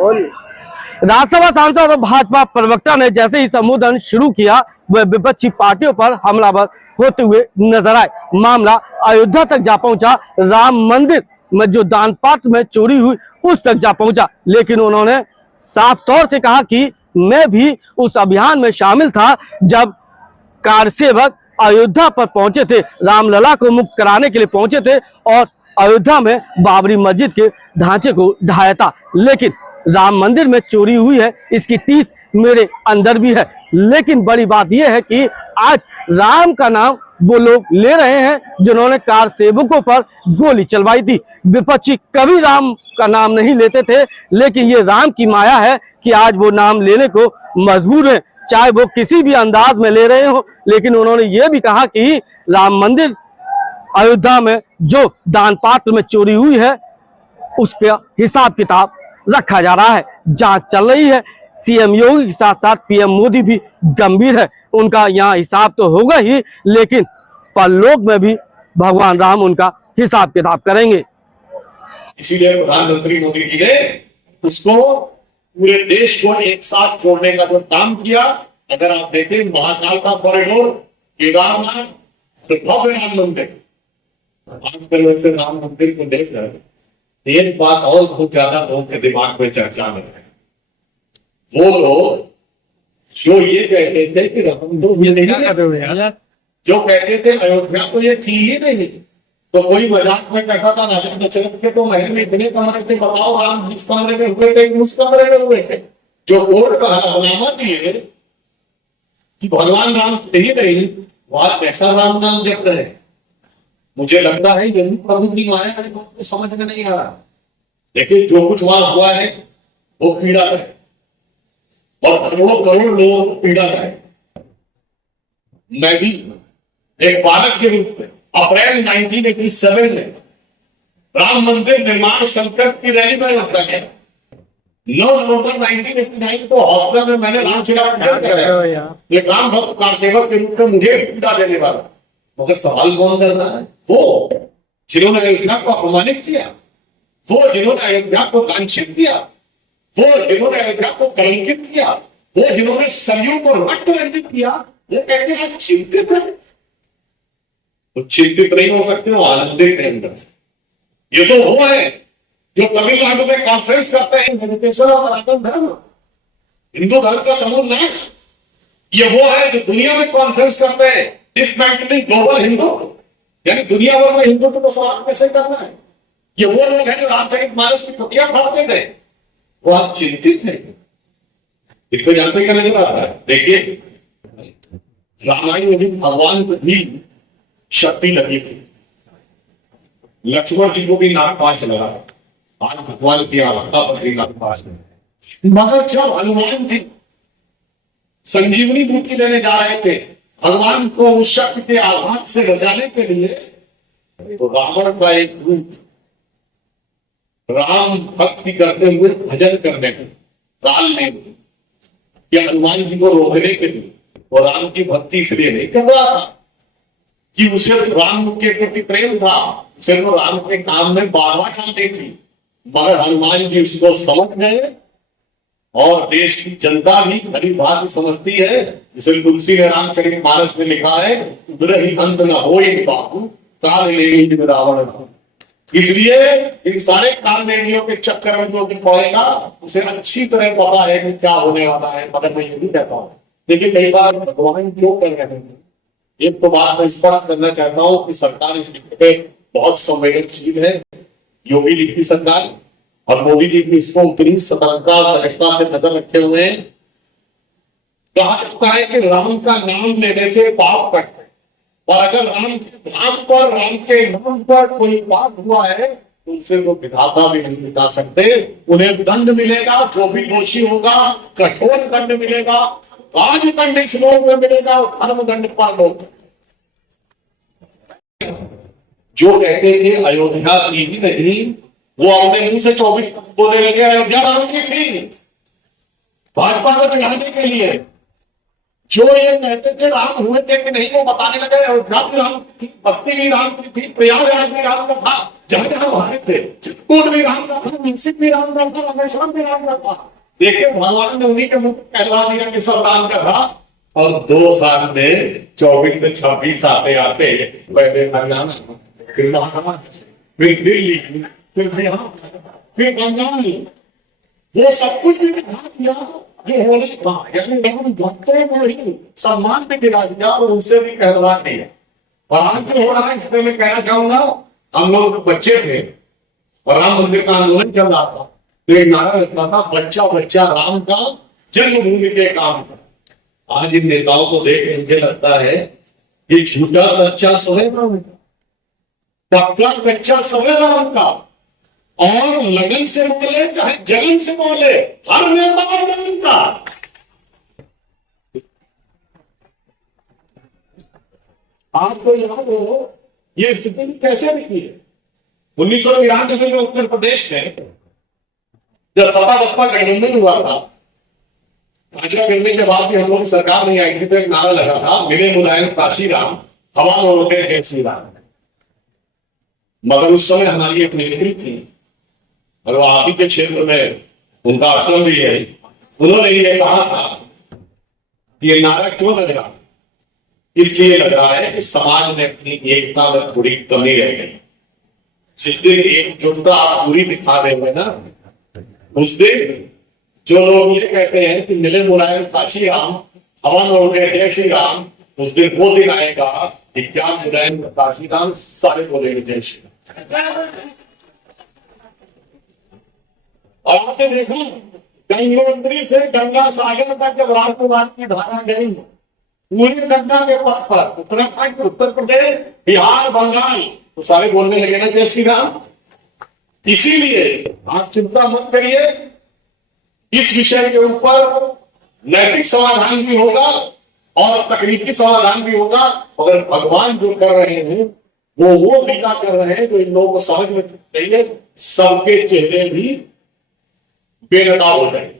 राज्यसभा सांसद और भाजपा प्रवक्ता ने जैसे ही संबोधन शुरू किया वह विपक्षी पार्टियों पर हमलावर होते हुए नजर आए। मामला अयोध्या तक जा पहुंचा। राम मंदिर में जो दान पात्र में चोरी हुई उस तक जा पहुंचा, लेकिन उन्होंने साफ तौर से कहा कि मैं भी उस अभियान में शामिल था जब कारसेवक अयोध्या पर पहुंचे थे, रामलला को मुक्त कराने के लिए पहुंचे थे और अयोध्या में बाबरी मस्जिद के ढांचे को ढाया था। लेकिन राम मंदिर में चोरी हुई है, इसकी टीस मेरे अंदर भी है। लेकिन बड़ी बात यह है कि आज राम का नाम वो लोग ले रहे हैं जिन्होंने कार सेवकों पर गोली चलवाई थी। विपक्षी कभी राम का नाम नहीं लेते थे, लेकिन ये राम की माया है कि आज वो नाम लेने को मजबूर है, चाहे वो किसी भी अंदाज में ले रहे हो। लेकिन उन्होंने ये भी कहा कि राम मंदिर अयोध्या में जो दान पात्र में चोरी हुई है उसका हिसाब किताब रखा जा रहा है, जांच चल रही है। सीएम योगी के साथ साथ पीएम मोदी भी गंभीर है। उनका यहाँ हिसाब तो होगा ही, लेकिन परलोक में भी भगवान राम उनका हिसाब किताब करेंगे। इसीलिए प्रधानमंत्री मोदी जी ने उसको पूरे देश को एक साथ जोड़ने का जो काम किया, अगर आप देखें महाकाल का कॉरिडोर, केदारनाथ, तो भव्य राम मंदिर। आजकल वैसे राम मंदिर को लेकर एक बात और बहुत ज्यादा लोगों के दिमाग में चर्चा में है। वो लोग जो ये कहते थे कि राम तो ये नहीं, जो कहते थे अयोध्या तो ये थी ही नहीं, तो कोई मजाक में कहता था राजा दशरथ के तो महल में इतने कमरे थे, बताओ राम इस कमरे में हुए थे उस कमरे में हुए थे। जो कोर्ट का हलफनामा दिए कि भगवान राम नहीं रही, वहां कैसा राम नाम जप रहे। मुझे लगता है यही प्रभु की माया है, तो समझ में नहीं आ रहा। लेकिन जो कुछ वहां हुआ है वो पीड़ा है और करोड़ों करोड़ लोगों को पीड़ा है। मैं भी एक बालक के रूप में अप्रैल 1987 में राम मंदिर निर्माण संकल्प की रैली में रखा गया। 9 नवंबर 1989 को हॉस्टल में मैंने रामचीला एक राम भक्त कार सेवक के रूप में मुझे पीड़ा देने वाला। मगर सवाल कौन कर रहा है? वो जिन्होंने अयोध्या को अपमानित किया, वो जिन्होंने अयोध्या को लांछित किया, वो जिन्होंने अयोध्या को कलंकित किया, वो जिन्होंने सरयू को रक्त रंजित किया, वो कहते हैं चिंतित है। वो चिंतित नहीं हो सकते, वो आनंदित है अंदर से। ये तो वो है जो तमिलनाडु में कॉन्फ्रेंस करते हैं मेडिटेशन और सनातन धर्म, हिंदू धर्म का समूल नाश। ये वो है जो दुनिया में कॉन्फ्रेंस करते हैं डिसमेंटलिंग ग्लोबल हिंदू, यानी दुनिया भर में हिंदुत्व को समाप्त कैसे करना है। ये वो लोग हैं जो रामचरितमानस की छुट्टियां फाड़ते थे। वो आप चिंतित हैं, इस पर जानते क्या नजर आता है? देखिए रामायण में भी भगवान को भी शक्ति लगी थी, लक्ष्मण जी को भी नागपाश लगा, आज भगवान की आस्था पर भी नागपाश लगा। मगर जब हनुमान जी संजीवनी बूटी लेने जा रहे थे भगवान को उस शक्ति के आघात से बचाने के लिए, तो रावण का एक दूत राम भक्ति करते हुए भजन करने को काल ने कि हनुमान जी को रोकने के लिए, और राम की भक्ति इसलिए नहीं कर रहा था कि उसे राम के प्रति प्रेम था, उसे तो राम के काम में बाधा डालनी थी। मगर हनुमान जी उसको समझ गए और देश की जनता भी भली भांति समझती है। जिसे तुलसी ने रामचरितमानस में लिखा है, उग्रहि अंत न होए बाहु काल लेगी रावण। इसलिए इन सारे काल नेमियों के चक्कर में जो भी पड़ेगा उसे अच्छी तरह पता है कि क्या होने वाला है। मगर मैं ये भी कहता हूं, देखिए कई बार भगवान जो कर रहे हैं, एक तो बात मैं स्पष्ट करना चाहता हूं कि सरकार इस पे बहुत संवेदनशील है। योगी जी की सरकार और मोदी जी भी इसको उतनी सतर्कता सजगता से नजर रखे हुए हैं। कहा जाता है कि राम का नाम लेने से पाप कटते, और अगर राम के धाम पर राम के नाम पर कोई पाप हुआ है तो उसे वो विधाता भी नहीं मिटा सकते। उन्हें दंड मिलेगा, जो भी दोषी होगा कठोर दंड मिलेगा। राजदंड इस लोक में मिलेगा और धर्म दंड परलोक। जो कहते थे अयोध्या की ही नहीं, वो अपने मुंह से 24 बोलने लगे अयोध्या राम की थी, भाजपा को चढ़ाने के लिए। जो ये कहते थे राम हुए थे कि नहीं, वो बताने लगे अयोध्या भी राम की थी, बस्ती भी राम की थी, प्रयागराज भी राम का था, जहां जहां मारे थे, चित्रकूट भी राम का था, नासिक भी राम का था, रामेश्वरम भी राम का था। देखिए भगवान ने उन्हीं के मुंह कहलवा दिया कि सब राम का था। और 2 साल में 24 से 26 आते आते पहले हरियाणा, फिर महाराष्ट्र, फिर दिल्ली, फिर बिहार, फिर बंगाल, वो सब कुछ भी दिखा दिया जो होने था। यानी राम भक्तों को ही सम्मान भी दिला दिया और उनसे भी कहलवा दिया। और आज जो हो रहा है इसमें मैं कहना चाहूंगा, हम लोग बच्चे थे और राम मंदिर का आंदोलन चल रहा था, तो एक नारा लगता था, बच्चा बच्चा राम का, जन्मभूमि के काम का। आज इन नेताओं को देख के मुझे लगता है कि झूठा सच्चा सवे राम का, पक्का कच्चा सवे राम का, और लगन से बोले चाहे जलन से बोले, हर नेता राम का। आपको याद हो ये स्थिति कैसे दिखी है? 1993 में उत्तर प्रदेश में जब सपा बसपा गठबंधन हुआ था, भाजपा गिरने के बाद भी हम लोग की सरकार नहीं आई थी, तो एक नारा लगा था, मिले मुलायम काशी राम, हवा में उड़ते जय श्री राम। मगर उस समय हमारी एक नेत्री थी और वो आप ही के क्षेत्र में उनका आश्रम भी है, उन्होंने ये कहा था कि ये नारा क्यों लग रहा? इसलिए लग रहा है कि समाज में अपनी एकता में थोड़ी कमी रह गई। जिस दिन एकजुटता आप पूरी दिखा देंगे ना, उस दिन जो लोग ये कहते हैं कि मिले मुलायम काशी राम, हवा में उड़ गए जय श्री राम, उस दिन वो दिन आएगा कि क्या मुलायम काशी राम, सारे बोलेंगे जय श्री राम। और आपने देखा गंगोत्री से गंगा सागर तक जब राष्ट्रवाद की धारा गई, पूरी गंगा के पथ पर उत्तराखंड, उत्तर प्रदेश, बिहार, बंगाल, तो सारे बोलने लगे ना जय श्री राम। इसीलिए आप चिंता मत करिए, इस विषय के ऊपर नैतिक समाधान भी होगा और तकनीकी समाधान भी होगा। अगर भगवान जो कर रहे हैं वो लीला कर रहे हैं, तो इन लोगों को समझ में नहीं है, सबके चेहरे भी बेनकाब हो जाएंगे।